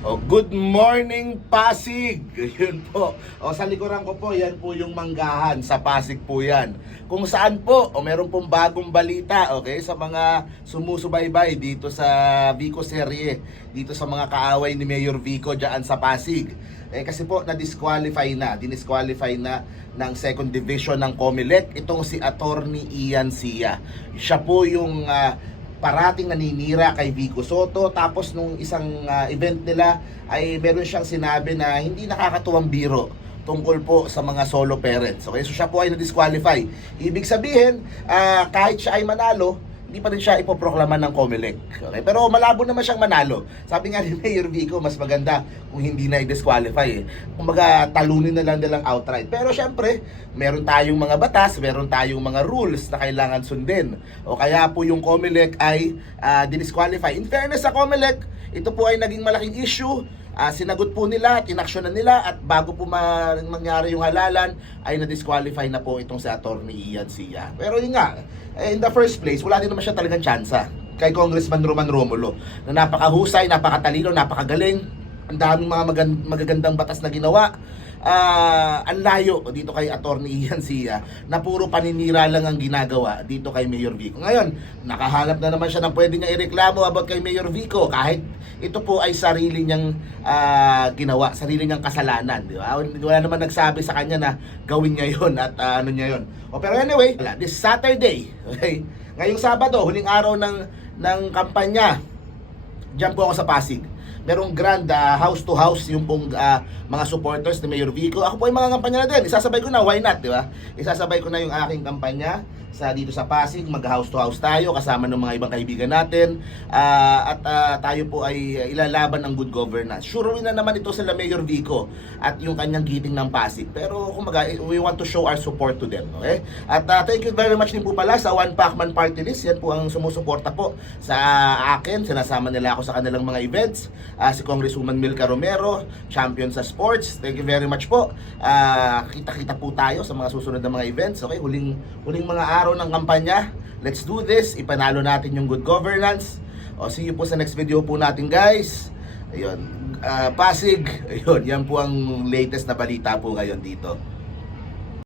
Oh, good morning Pasig. Yun po. O sa likuran ko po, yan po yung manggahan sa Pasig po yan. Kung saan po, o meron pong bagong balita, okay, sa mga sumusubaybay dito sa Vico Serie, dito sa mga kaaway ni Mayor Vico diyan sa Pasig. Eh kasi po na-disqualify na, dinisqualify na ng second division ng Comelec itong si Attorney Ian Sia. Siya po yung ah, parating naninira kay Vico Soto tapos nung isang ah, event nila ay meron siyang sinabi na hindi nakakatuwang biro tungkol po sa mga solo parents. Okay, so siya po ay na-disqualify. Ibig sabihin, ah, kahit siya ay manalo, hindi pa rin siya ipoproklama ng COMELEC. Okay? Pero malabo naman siyang manalo. Sabi nga ni Mayor Vico, mas maganda kung hindi na i-disqualify. Eh. Kumbaga, talunin na lang nilang outright. Pero syempre, meron tayong mga batas, meron tayong mga rules na kailangan sundin. O kaya po yung COMELEC ay ah, dinisqualify. In fairness sa COMELEC, ito po ay naging malaking issue Ah, sinagot po nila, tinaksyonan nila at bago po ma- mangyari yung halalan ay na-disqualify na po itong si Atty. Ian Sia. Pero yun nga, eh, in the first place, wala din naman siya talagang tsansa kay Congressman Roman Romulo na napakahusay, napakatalino, napakagaling, ang daming mga magagandang batas na ginawa. Ah, ang layo dito kay Attorney Ian Sia na puro paninira lang ang ginagawa dito kay Mayor Vico. Ngayon, nakahanap na naman siya ng pwede niya ireklamo about kay Mayor Vico kahit ito po ay sarili niyang ah, ginawa, sarili niyang kasalanan, di ba? Wala naman nagsabi sa kanya na gawin niya 'yon at ah, ano niya 'yon. O pero anyway, this Saturday, okay? Ngayong Sabado, huling araw ng ng kampanya, Diyan po ako sa Pasig. Merong grand ah, house to house yung pong ah, mga supporters ni Mayor Vico. Ako po ay mga kampanya na din. Isasabay ko na, why not, di ba? Isasabay ko na yung aking kampanya sa dito sa Pasig, mag house to house tayo kasama ng mga ibang kaibigan natin Ah, at ah, tayo po ay ilalaban ng good governance. Sure na naman ito sila Mayor Vico at yung kanyang giting ng Pasig. Pero kumbaga, we want to show our support to them, okay? At ah, thank you very much din po pala sa One Pacman Party List. Yan po ang sumusuporta po sa akin. Sinasama nila ako sa kanilang mga events. Ah, si Congresswoman Milka Romero, champion sa sports. Thank you very much po. Kita-kita po tayo sa mga susunod na mga events. Okay, huling huling mga araw ng kampanya. Let's do this. Ipanalo natin yung good governance. O, see you po sa next video po natin, guys. Ayun, ah, Pasig. Ayun, yan po ang latest na balita po ngayon dito.